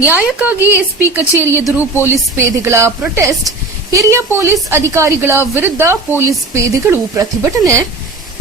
ನ್ಯಾಯಕ್ಕಾಗಿ ಎಸ್ಪಿ ಕಚೇರಿ ಎದುರು ಪೊಲೀಸ್ ಪೇದೆಗಳ ಪ್ರೊಟೆಸ್ಟ್, ಹಿರಿಯ ಪೊಲೀಸ್ ಅಧಿಕಾರಿಗಳ ವಿರುದ್ಧ ಪೊಲೀಸ್ ಪೇದೆಗಳು ಪ್ರತಿಭಟನೆ.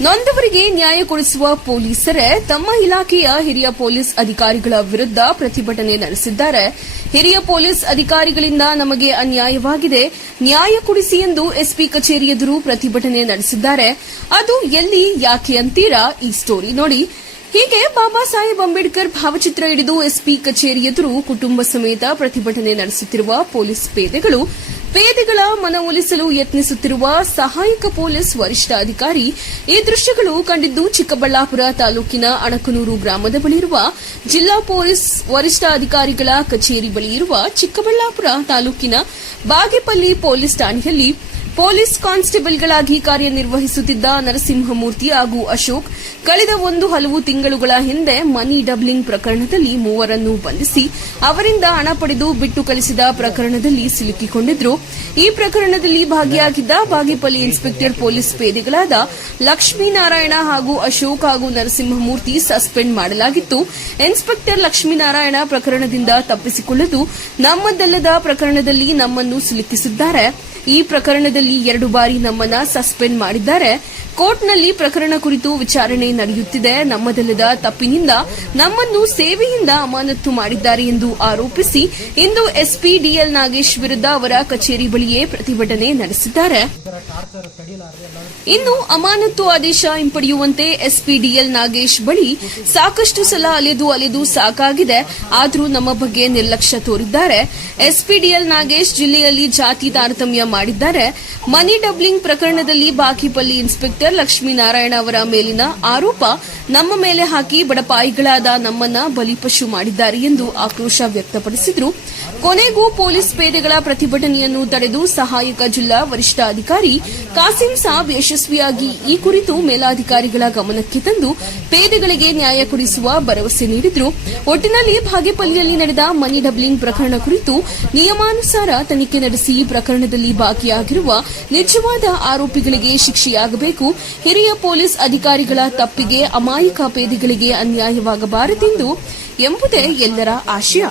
ನೊಂದವರಿಗೆ ನ್ಯಾಯ ಕೊಡಿಸುವ ಪೊಲೀಸರೇ ತಮ್ಮ ಇಲಾಖೆಯ ಹಿರಿಯ ಪೊಲೀಸ್ ಅಧಿಕಾರಿಗಳ ವಿರುದ್ಧ ಪ್ರತಿಭಟನೆ ನಡೆಸಿದ್ದಾರೆ. ಹಿರಿಯ ಪೊಲೀಸ್ ಅಧಿಕಾರಿಗಳಿಂದ ನಮಗೆ ಅನ್ಯಾಯವಾಗಿದೆ. ನ್ಯಾಯ ಕೊಡಿಸಿ ಎಂದು ಎಸ್ಪಿ ಕಚೇರಿ ಎದುರು ಪ್ರತಿಭಟನೆ ನಡೆಸಿದ್ದಾರೆ. ಅದು ಎಲ್ಲಿ, ಯಾಕೆ ಅಂತೀರಾ? ಈ ಸ್ಟೋರಿ ನೋಡಿ. ಹೀಗೆ ಬಾಬಾ ಸಾಹೇಬ್ ಅಂಬೇಡ್ಕರ್ ಭಾವಚಿತ್ರ ಹಿಡಿದು ಎಸ್ಪಿ ಕಚೇರಿ ಎದುರು ಕುಟುಂಬ ಸಮೇತ ಪ್ರತಿಭಟನೆ ನಡೆಸುತ್ತಿರುವ ಪೊಲೀಸ್ ಪೇದೆಗಳು, ಪೇದೆಗಳ ಮನವೊಲಿಸಲು ಯತ್ನಿಸುತ್ತಿರುವ ಸಹಾಯಕ ಪೊಲೀಸ್ ವರಿಷ್ಠಾಧಿಕಾರಿ ಈ ದೃಶ್ಯಗಳು ಕಂಡಿದ್ದು ಚಿಕ್ಕಬಳ್ಳಾಪುರ ತಾಲೂಕಿನ ಅಣಕನೂರು ಗ್ರಾಮದ ಬಳಿರುವ ಜಿಲ್ಲಾ ಪೊಲೀಸ್ ವರಿಷ್ಠಾಧಿಕಾರಿಗಳ ಕಚೇರಿ ಬಳಿಯಿರುವ ಚಿಕ್ಕಬಳ್ಳಾಪುರ ತಾಲೂಕಿನ ಬಾಗೇಪಲ್ಲಿ ಪೊಲೀಸ್ ಠಾಣೆಯಲ್ಲಿ ಪೊಲೀಸ್ ಕಾನ್ಸ್ಟೇಬಲ್ಗಳಾಗಿ ಕಾರ್ಯನಿರ್ವಹಿಸುತ್ತಿದ್ದ ನರಸಿಂಹಮೂರ್ತಿ ಹಾಗೂ ಅಶೋಕ್ ಕಳೆದ ಒಂದು ಹಲವು ತಿಂಗಳುಗಳ ಹಿಂದೆ ಮನಿ ಡಬ್ಲಿಂಗ್ ಪ್ರಕರಣದಲ್ಲಿ ಮೂವರನ್ನು ಬಂಧಿಸಿ ಅವರಿಂದ ಹಣ ಪಡೆದು ಬಿಟ್ಟು ಕಳಿಸಿದ ಪ್ರಕರಣದಲ್ಲಿ ಸಿಲುಕಿಕೊಂಡಿದ್ರು. ಈ ಪ್ರಕರಣದಲ್ಲಿ ಭಾಗಿಯಾಗಿದ್ದ ಬಾಗೇಪಲ್ಲಿ ಇನ್ಸ್ಪೆಕ್ಟರ್ ಪೊಲೀಸ್ ಪೇದೆಗಳಾದ ಲಕ್ಷ್ಮೀನಾರಾಯಣ ಹಾಗೂ ಅಶೋಕ್ ಹಾಗೂ ನರಸಿಂಹಮೂರ್ತಿ ಸಸ್ಪೆಂಡ್ ಮಾಡಲಾಗಿತ್ತು. ಇನ್ಸ್ಪೆಕ್ಟರ್ ಲಕ್ಷ್ಮೀನಾರಾಯಣ ಪ್ರಕರಣದಿಂದ ತಪ್ಪಿಸಿಕೊಳ್ಳಲು ನಮ್ಮದಲ್ಲದ ಪ್ರಕರಣದಲ್ಲಿ ನಮ್ಮನ್ನು ಸಿಲುಕಿಸಿದ್ದಾರೆ. ಈ ಪ್ರಕರಣದಲ್ಲಿ ಎರಡು ಬಾರಿ ನಮ್ಮನ್ನ ಸಸ್ಪೆಂಡ್ ಮಾಡಿದ್ದಾರೆ. ಕೋರ್ಟ್ನಲ್ಲಿ ಪ್ರಕರಣ ಕುರಿತು ವಿಚಾರಣೆ ನಡೆಯುತ್ತಿದೆ. ನಮ್ಮದಲ್ಲದ ತಪ್ಪಿನಿಂದ ನಮ್ಮನ್ನು ಸೇವೆಯಿಂದ ಅಮಾನತ್ತು ಮಾಡಿದ್ದಾರೆ ಎಂದು ಆರೋಪಿಸಿ ಇಂದು ಎಸ್ಪಿ ಡಿಎಲ್ ನಾಗೇಶ್ ವಿರುದ್ಧ ಅವರ ಕಚೇರಿ ಬಳಿಯೇ ಪ್ರತಿಭಟನೆ ನಡೆಸಿದ್ದಾರೆ. ಇನ್ನು ಅಮಾನತ್ತು ಆದೇಶ ಹಿಂಪಡೆಯುವಂತೆ ಎಸ್ಪಿ ಡಿಎಲ್ ನಾಗೇಶ್ ಬಳಿ ಸಾಕಷ್ಟು ಸಲ ಅಲೆದು ಅಲೆದು ಸಾಕಾಗಿದೆ. ಆದರೂ ನಮ್ಮ ಬಗ್ಗೆ ನಿರ್ಲಕ್ಷ್ಯ ತೋರಿದ್ದಾರೆ. ಎಸ್ಪಿ ಡಿಎಲ್ ನಾಗೇಶ್ ಜಿಲ್ಲೆಯಲ್ಲಿ ಜಾತಿ ತಾರತಮ್ಯ ಮಾಡಿದ್ದಾರೆ. ಮನಿ ಡಬ್ಲಿಂಗ್ ಪ್ರಕರಣದಲ್ಲಿ ಬಾಕಿಪಲ್ಲಿ ಇನ್ಸ್ಪೆಕ್ಟರ್ ಲಕ್ಷ್ಮೀನಾರಾಯಣ ಅವರ ಮೇಲಿನ ಆರೋಪ ನಮ್ಮ ಮೇಲೆ ಹಾಕಿ ಬಡಪಾಯಿಗಳಾದ ನಮ್ಮನ್ನ ಬಲಿಪಶು ಮಾಡಿದ್ದಾರೆ ಎಂದು ಆಕ್ರೋಶ ವ್ಯಕ್ತಪಡಿಸಿದ್ರು. ಕೊನೆಗೂ ಪೊಲೀಸ್ ಪೇದೆಗಳ ಪ್ರತಿಭಟನೆಯನ್ನು ತಡೆದು ಸಹಾಯಕ ಜಿಲ್ಲಾ ವರಿಷ್ಠಾಧಿಕಾರಿ ಕಾಸಿಂ ಸಾಬ್ ಯಶಸ್ವಿಯಾಗಿ ಈ ಕುರಿತು ಮೇಲಾಧಿಕಾರಿಗಳ ಗಮನಕ್ಕೆ ತಂದು ಪೇದೆಗಳಿಗೆ ನ್ಯಾಯ ಕೊಡಿಸುವ ಭರವಸೆ ನೀಡಿದ್ರು. ಒಟ್ಟಿನಲ್ಲಿ ಭಾಗೇಪಲ್ಲಿಯಲ್ಲಿ ನಡೆದ ಮನಿ ಡಬ್ಲಿಂಗ್ ಪ್ರಕರಣ ಕುರಿತು ನಿಯಮಾನುಸಾರ ತನಿಖೆ ನಡೆಸಿ ಪ್ರಕರಣದಲ್ಲಿ ಬಾಕಿಯಾಗಿರುವ ನಿಜವಾದ ಆರೋಪಿಗಳಿಗೆ ಶಿಕ್ಷೆಯಾಗಬೇಕು. ಹಿರಿಯ ಪೊಲೀಸ್ ಅಧಿಕಾರಿಗಳ ತಪ್ಪಿಗೆ ಅಮಾಯಕ ಪೇದಿಗಳಿಗೆ ಅನ್ಯಾಯವಾಗಬಾರದೆಂದು ಎಂಬುದೇ ಎಲ್ಲರ ಆಶಯ.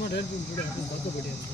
ಮಾಡಿ ಹೇಳ್ಬಿಟ್ಟು ಬಿಡಿ ಅದನ್ನ ಬಿಡಿ ಅಂತ